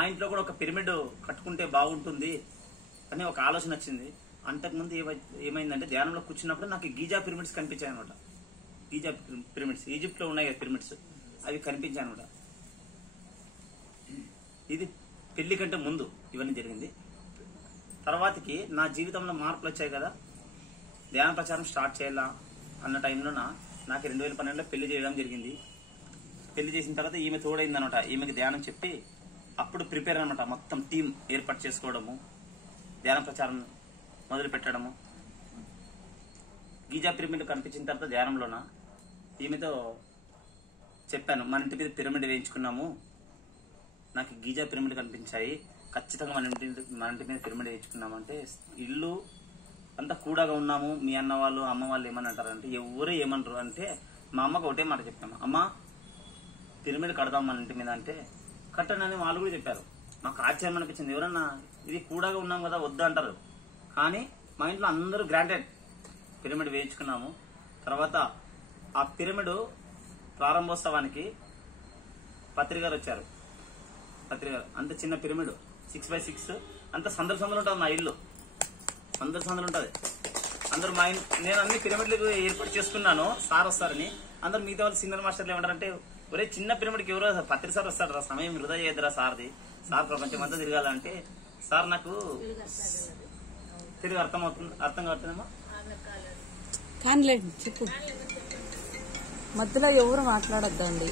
మా ఇంట్లో కూడా ఒక పిరమిడ్ కట్టుకుంటే బాగుంటుంది అని ఒక ఆలోచన వచ్చింది. అంతకుముందు ఏమైందంటే ధ్యానంలో కూర్చున్నప్పుడు నాకు గీజా పిరమిడ్స్ కనిపించాయి అనమాట. గీజా పిరమిడ్స్ ఈజిప్ట్ లో ఉన్నాయి కదా పిరమిడ్స్, అవి కనిపించాయి అనమాట. ఇది పెళ్లి కంటే ముందు ఇవన్నీ జరిగింది. తర్వాతకి నా జీవితంలో మార్పులు వచ్చాయి కదా, ధ్యాన ప్రచారం స్టార్ట్ చేయాలా అన్న టైంలో నాకు 2012లో పెళ్లి చేయడం జరిగింది. పెళ్లి చేసిన తర్వాత ఈమె తోడైంది అనమాట. ఈమెకి ధ్యానం చెప్పి అప్పుడు ప్రిపేర్ అనమాట, మొత్తం టీం ఏర్పాటు చేసుకోవడము, ధ్యాన ప్రచారం మొదలు పెట్టడము. గీజా పిరమిడ్ కనిపించిన తర్వాత ధ్యానంలోన ఈమెతో చెప్పాను, మన ఇంటి మీద పిరమిడ్ వేయించుకున్నాము, నాకు గీజా పిరమిడ్ కనిపించాయి, ఖచ్చితంగా మన ఇంటి మీద పిరమిడ్ వేయించుకున్నాము అంటే, ఇల్లు అంతా కూడాగా ఉన్నాము, మీ అన్న వాళ్ళు అమ్మ వాళ్ళు ఏమని అంటారంటే, ఎవరు ఏమనరు అంటే మా అమ్మకు ఒకటే మాట చెప్పాము, అమ్మ పిరమిడ్ కడదాం మన ఇంటి మీద అంటే, కట్టనని వాళ్ళు కూడా చెప్పారు. నాకు ఆశ్చర్యం అనిపించింది, ఎవరన్నా ఇది కూడాగా ఉన్నాం కదా వద్దు అంటారు, కానీ మా ఇంట్లో అందరూ గ్రాంటెడ్ పిరమిడ్ వేయించుకున్నాము. తర్వాత ఆ పిరమిడ్ ప్రారంభోత్సవానికి పత్రికారు వచ్చారు. పత్రికారు అంత చిన్న పిరమిడ్ 6x6, అంత సందర్శనలు ఉంటుంది మా ఇల్లు, సందర్శనలు ఉంటుంది. అందరూ మా నేను అన్ని పిరమిడ్లకు ఏర్పాటు చేసుకున్నాను, సార్ వస్తారని. అందరు మిగతా వాళ్ళు సీనియర్ మాస్టర్లు ఏమంటారంటే, ఒరే చిన్న పిరమిడ్కి ఎవరో పత్రిక సార్ వస్తాడు రా, సమయం వృధా చేయద్దురా సార్ది, సార్ ప్రపంచం అంతా తిరగాలంటే, సార్ నాకు తిరిగి అర్థం కావట్లేదమ్మా కానీ చెప్పు, మధ్యలో ఎవరు మాట్లాడొద్దండి.